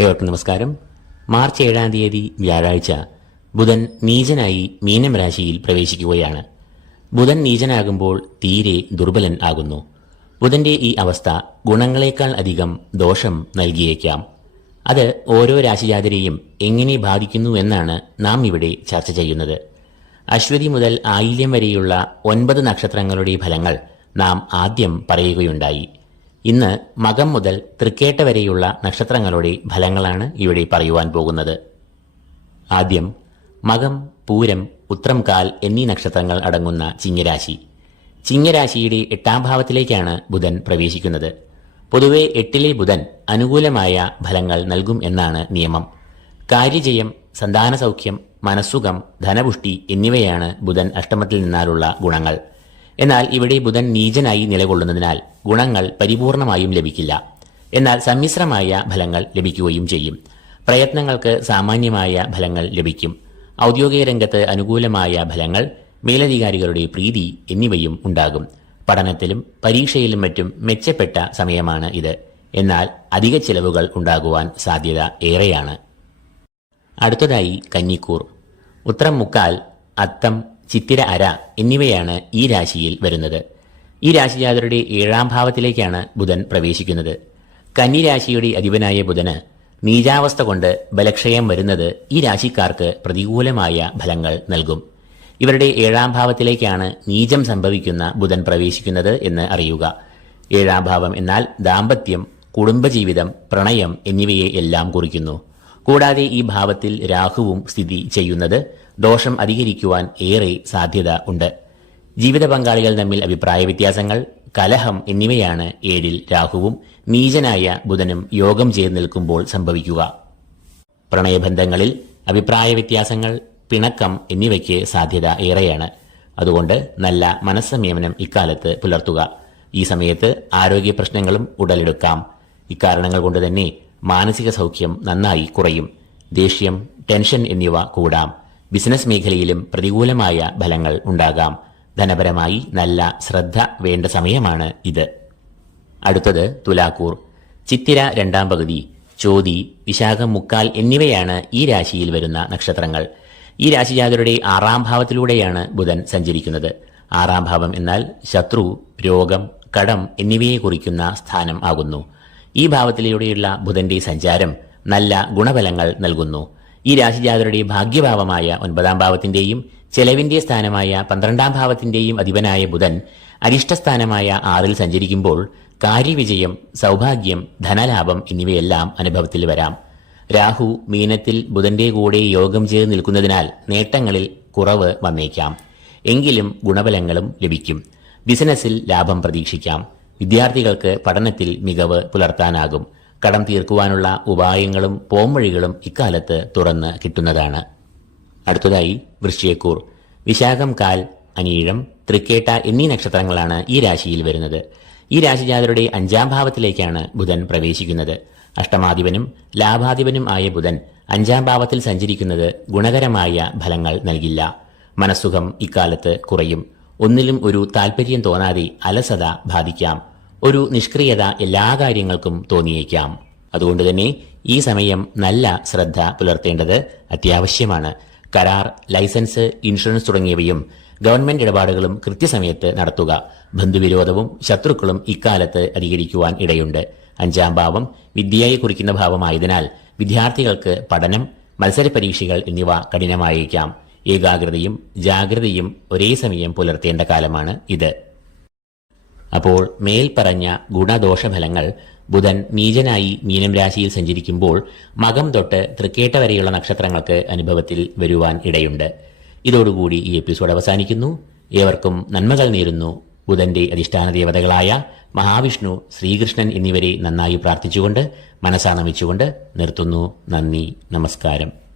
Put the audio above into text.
ഏവർക്കും നമസ്കാരം. മാർച്ച് ഏഴാം തീയതി വ്യാഴാഴ്ച ബുധൻ നീചനായി മീനം രാശിയിൽ പ്രവേശിക്കുകയാണ്. ബുധൻ നീചനാകുമ്പോൾ തീരെ ദുർബലൻ ആകുന്നു. ബുധന്റെ ഈ അവസ്ഥ ഗുണങ്ങളെക്കാൾ അധികം ദോഷം നൽകിയേക്കാം. അത് ഓരോ രാശിജാതരെയും എങ്ങനെ ബാധിക്കുന്നു എന്നാണ് നാം ഇവിടെ ചർച്ച ചെയ്യുന്നത്. അശ്വതി മുതൽ ആയില്യം വരെയുള്ള ഒൻപത് നക്ഷത്രങ്ങളുടെ ഫലങ്ങൾ നാം ആദ്യം പറയുകയുണ്ടായി. ഇന്ന് മകം മുതൽ തൃക്കേട്ട വരെയുള്ള നക്ഷത്രങ്ങളുടെ ഫലങ്ങളാണ് ഇവിടെ പറയുവാൻ പോകുന്നത്. ആദ്യം മകം പൂരം ഉത്രം കാൽ എന്നീ നക്ഷത്രങ്ങൾ അടങ്ങുന്ന ചിങ്ങരാശി. ചിങ്ങരാശിയുടെ എട്ടാം ഭാവത്തിലേക്കാണ് ബുധൻ പ്രവേശിക്കുന്നത്. പൊതുവെ എട്ടിലെ ബുധൻ അനുകൂലമായ ഫലങ്ങൾ നൽകും എന്നാണ് നിയമം. കാര്യജയം സന്താന സൗഖ്യം മനസ്സുഖം ധനപുഷ്ടി എന്നിവയാണ് ബുധൻ അഷ്ടമത്തിൽ നിന്നാലുള്ള ഗുണങ്ങൾ. എന്നാൽ ഇവിടെ ബുധൻ നീചനായി നിലകൊള്ളുന്നതിനാൽ ഗുണങ്ങൾ പരിപൂർണമായും ലഭിക്കില്ല. എന്നാൽ സമ്മിശ്രമായ ഫലങ്ങൾ ലഭിക്കുകയും ചെയ്യും. പ്രയത്നങ്ങൾക്ക് സാമാന്യമായ ഫലങ്ങൾ ലഭിക്കും. ഔദ്യോഗിക രംഗത്ത് അനുകൂലമായ ഫലങ്ങൾ മേലധികാരികളുടെ പ്രീതി എന്നിവയും ഉണ്ടാകും. പഠനത്തിലും പരീക്ഷയിലും മറ്റും മെച്ചപ്പെട്ട സമയമാണ് ഇത്. എന്നാൽ അധിക ചിലവുകൾ ഉണ്ടാകുവാൻ സാധ്യത ഏറെയാണ്. അടുത്തതായി കഞ്ഞിക്കൂർ. ഉത്രം മുക്കാൽ അത്തം ചിത്തിര അര എന്നിവയാണ് ഈ രാശിയിൽ വരുന്നത്. ഈ രാശിജാതരുടെ ഏഴാം ഭാവത്തിലേക്കാണ് ബുധൻ പ്രവേശിക്കുന്നത്. കന്നി രാശിയുടെ അധിപനായ ബുധന് നീചാവസ്ഥ കൊണ്ട് ബലക്ഷയം വരുന്നത് ഈ രാശിക്കാർക്ക് പ്രതികൂലമായ ഫലങ്ങൾ നൽകും. ഇവരുടെ ഏഴാം ഭാവത്തിലേക്കാണ് നീചം സംഭവിക്കുന്ന ബുധൻ പ്രവേശിക്കുന്നത് എന്ന് അറിയുക. ഏഴാം ഭാവം എന്നാൽ ദാമ്പത്യം കുടുംബജീവിതം പ്രണയം എന്നിവയെ എല്ലാം കുറിക്കുന്നു. കൂടാതെ ഈ ഭാവത്തിൽ രാഹുവും സ്ഥിതി ചെയ്യുന്നത് ദോഷം അധികരിക്കുവാൻ ഏറെ സാധ്യത ഉണ്ട്. ജീവിത പങ്കാളികൾ തമ്മിൽ അഭിപ്രായ വ്യത്യാസങ്ങൾ കലഹം എന്നിവയാണ് ഏഴിൽ രാഹുവും നീചനായ ബുധനും യോഗം ചേർന്ന് നിൽക്കുമ്പോൾ സംഭവിക്കുക. പ്രണയബന്ധങ്ങളിൽ അഭിപ്രായ വ്യത്യാസങ്ങൾ പിണക്കം എന്നിവയ്ക്ക് സാധ്യത ഏറെയാണ്. അതുകൊണ്ട് നല്ല മനസ്സംയമനം ഇക്കാലത്ത് പുലർത്തുക. ഈ സമയത്ത് ആരോഗ്യ പ്രശ്നങ്ങളും ഉടലെടുക്കാം. ഇക്കാരണങ്ങൾ കൊണ്ട് തന്നെ മാനസിക സൗഖ്യം നന്നായി കുറയും. ദേഷ്യം ടെൻഷൻ എന്നിവ കൂടാം. ബിസിനസ് മേഖലയിലും പ്രതികൂലമായ ഫലങ്ങൾ ഉണ്ടാകാം. ധനപരമായി നല്ല ശ്രദ്ധ വേണ്ട സമയമാണ് ഇത്. അടുത്തത് തുലാക്കൂർ. ചിത്തിര രണ്ടാം പകുതി ചോതി വിശാഖം മുക്കാൽ എന്നിവയാണ് ഈ രാശിയിൽ വരുന്ന നക്ഷത്രങ്ങൾ. ഈ രാശിജാതരുടെ ആറാം ഭാവത്തിലൂടെയാണ് ബുധൻ സഞ്ചരിക്കുന്നത്. ആറാം ഭാവം എന്നാൽ ശത്രു രോഗം കടം എന്നിവയെ കുറിക്കുന്ന സ്ഥാനം ആകുന്നു. ഈ ഭാവത്തിലൂടെയുള്ള ബുധന്റെ സഞ്ചാരം നല്ല ഗുണഫലങ്ങൾ നൽകുന്നു. ഈ രാശിജാതരുടെ ഭാഗ്യഭാവമായ ഒൻപതാം ഭാവത്തിന്റെയും ചെലവിന്റെ സ്ഥാനമായ പന്ത്രണ്ടാം ഭാവത്തിന്റെയും അധിപനായ ബുധൻ അരിഷ്ടസ്ഥാനമായ ആറിൽ സഞ്ചരിക്കുമ്പോൾ കാര്യവിജയം സൗഭാഗ്യം ധനലാഭം എന്നിവയെല്ലാം അനുഭവത്തിൽ വരാം. രാഹു മീനത്തിൽ ബുധന്റെ കൂടെ യോഗം ചെയ്ത് നിൽക്കുന്നതിനാൽ നേട്ടങ്ങളിൽ കുറവ് വന്നേക്കാം. എങ്കിലും ഗുണഫലങ്ങളും ലഭിക്കും. ബിസിനസ്സിൽ ലാഭം പ്രതീക്ഷിക്കാം. വിദ്യാർത്ഥികൾക്ക് പഠനത്തിൽ മികവ് പുലർത്താനാകും. കടം തീർക്കുവാനുള്ള ഉപായങ്ങളും പോംവഴികളും ഇക്കാലത്ത് തുറന്ന് കിട്ടുന്നതാണ്. അടുത്തതായി വൃശ്ചിയക്കൂർ വിശാഖം കാൽ അനീഴം തൃക്കേട്ട എന്നീ നക്ഷത്രങ്ങളാണ് ഈ രാശിയിൽ വരുന്നത്. ഈ രാശിജാതരുടെ അഞ്ചാം ഭാവത്തിലേക്കാണ് ബുധൻ പ്രവേശിക്കുന്നത്. അഷ്ടമാധിപനും ലാഭാധിപനും ആയ ബുധൻ അഞ്ചാം ഭാവത്തിൽ സഞ്ചരിക്കുന്നത് ഗുണകരമായ ഫലങ്ങൾ നൽകില്ല. മനസ്സുഖം ഇക്കാലത്ത് കുറയും. ഒന്നിലും ഒരു താൽപര്യം തോന്നാതെ അലസത ബാധിക്കാം. ഒരു നിഷ്ക്രിയത എല്ലാ കാര്യങ്ങൾക്കും തോന്നിയേക്കാം. അതുകൊണ്ട് തന്നെ ഈ സമയം നല്ല ശ്രദ്ധ പുലർത്തേണ്ടത് അത്യാവശ്യമാണ്. കരാർ ലൈസൻസ് ഇൻഷുറൻസ് തുടങ്ങിയവയും ഗവൺമെന്റ് ഇടപാടുകളും കൃത്യസമയത്ത് നടത്തുക. ബന്ധുവിരോധവും ശത്രുക്കളും ഇക്കാലത്ത് അധികരിക്കുവാൻ ഇടയുണ്ട്. അഞ്ചാം ഭാവം വിദ്യയെ കുറിക്കുന്ന ഭാവമായതിനാൽ വിദ്യാർത്ഥികൾക്ക് പഠനം മത്സര പരീക്ഷകൾ എന്നിവ കഠിനമായേക്കാം. ഏകാഗ്രതയും ജാഗ്രതയും ഒരേ സമയം പുലർത്തേണ്ട കാലമാണ് ഇത്. അപ്പോൾ മേൽപ്പറഞ്ഞ ഗുണദോഷഫലങ്ങൾ ബുധൻ നീചനായി മീനം രാശിയിൽ സഞ്ചരിക്കുമ്പോൾ മകം തൊട്ട് തൃക്കേട്ട വരെയുള്ള നക്ഷത്രങ്ങൾക്ക് അനുഭവത്തിൽ വരുവാൻ ഇടയുണ്ട്. ഇതോടുകൂടി ഈ എപ്പിസോഡ് അവസാനിക്കുന്നു. ഏവർക്കും നന്മകൾ നേരുന്നു. ബുധന്റെ അധിഷ്ഠാന ദേവതകളായ മഹാവിഷ്ണു ശ്രീകൃഷ്ണൻ എന്നിവരെ നന്നായി പ്രാർത്ഥിച്ചുകൊണ്ട് മനസാ നമിച്ചുകൊണ്ട് നിർത്തുന്നു. നന്ദി നമസ്കാരം.